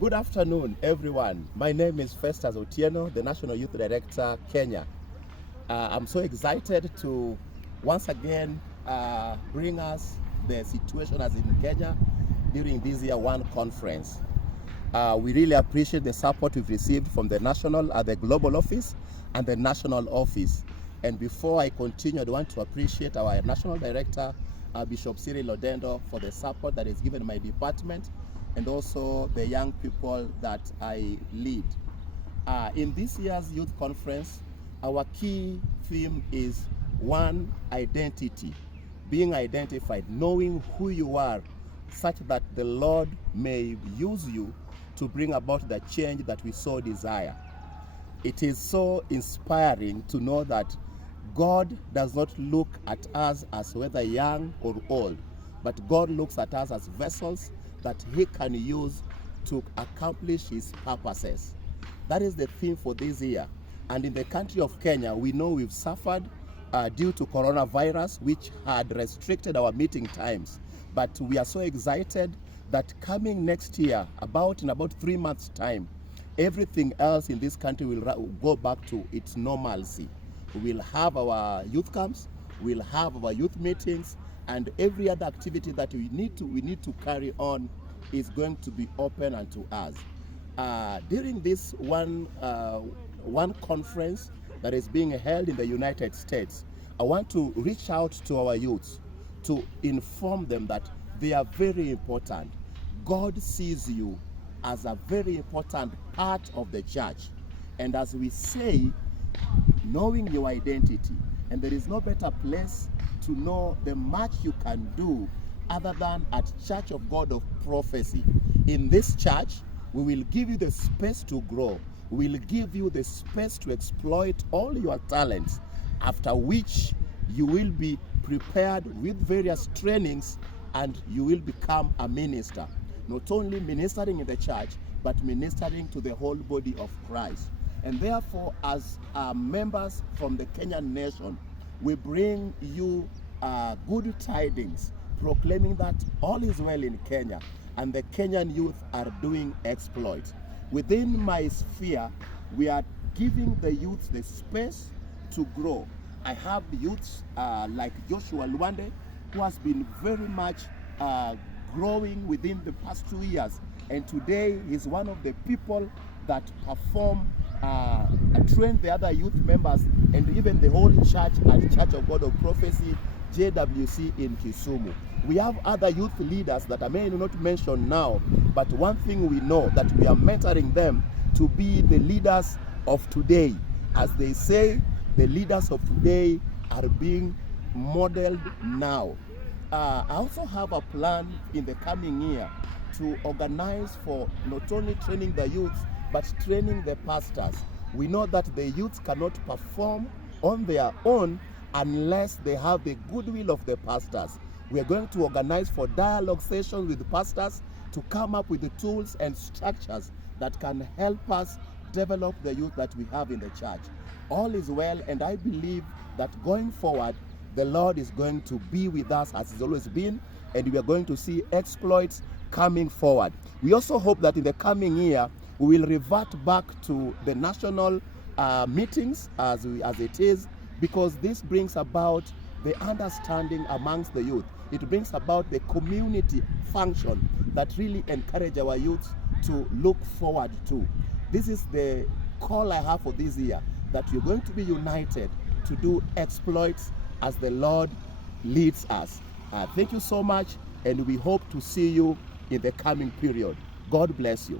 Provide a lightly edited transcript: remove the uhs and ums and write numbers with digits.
Good afternoon, everyone. My name is Festus Otieno, the National Youth Director, Kenya. I'm so excited to once again bring us the situation as in Kenya during this year one conference. We really appreciate the support we've received from the national, the global office and the national office. And before I continue, I want to appreciate our national director, Bishop Cyril Odendo, for the support that is given my department and also the young people that I lead. In this year's youth conference, our key theme is one, identity, being identified, knowing who you are, such that the Lord may use you to bring about the change that we so desire. It is so inspiring to know that God does not look at us as whether young or old, but God looks at us as vessels that He can use to accomplish His purposes. That is the theme for this year. And in the country of Kenya, we know we've suffered due to coronavirus, which had restricted our meeting times. But we are so excited that coming next year, in about 3 months' time, everything else in this country will go back to its normalcy. We'll have our youth camps, we'll have our youth meetings, and every other activity that we need to carry on is going to be open unto us. During this one conference that is being held in the United States, I want to reach out to our youths to inform them that they are very important. God sees you as a very important part of the church. And as we say, knowing your identity, and there is no better place to know the much you can do other than at Church of God of Prophecy. In this church, we will give you the space to grow. We will give you the space to exploit all your talents, after which you will be prepared with various trainings and you will become a minister. Not only ministering in the church, but ministering to the whole body of Christ. And therefore, as members from the Kenyan nation, we bring you good tidings, proclaiming that all is well in Kenya and the Kenyan youth are doing exploits. Within my sphere, we are giving the youth the space to grow. I have youths like Joshua Luande, who has been very much growing within the past 2 years. And today he's one of the people that perform train the other youth members and even the whole church at Church of God of Prophecy, JWC in Kisumu. We have other youth leaders that I may not mention now, but one thing we know that we are mentoring them to be the leaders of today. As they say, the leaders of today are being modeled now. I also have a plan in the coming year to organize for not only training the youth, but training the pastors. We know that the youth cannot perform on their own unless they have the goodwill of the pastors. We are going to organize for dialogue sessions with the pastors to come up with the tools and structures that can help us develop the youth that we have in the church. All is well, and I believe that going forward, the Lord is going to be with us as He's always been, and we are going to see exploits coming forward. We also hope that in the coming year, we will revert back to the national meetings as it is, because this brings about the understanding amongst the youth. It brings about the community function that really encourage our youth to look forward to. This is the call I have for this year, that you're going to be united to do exploits as the Lord leads us. Thank you so much, and we hope to see you in the coming period. God bless you.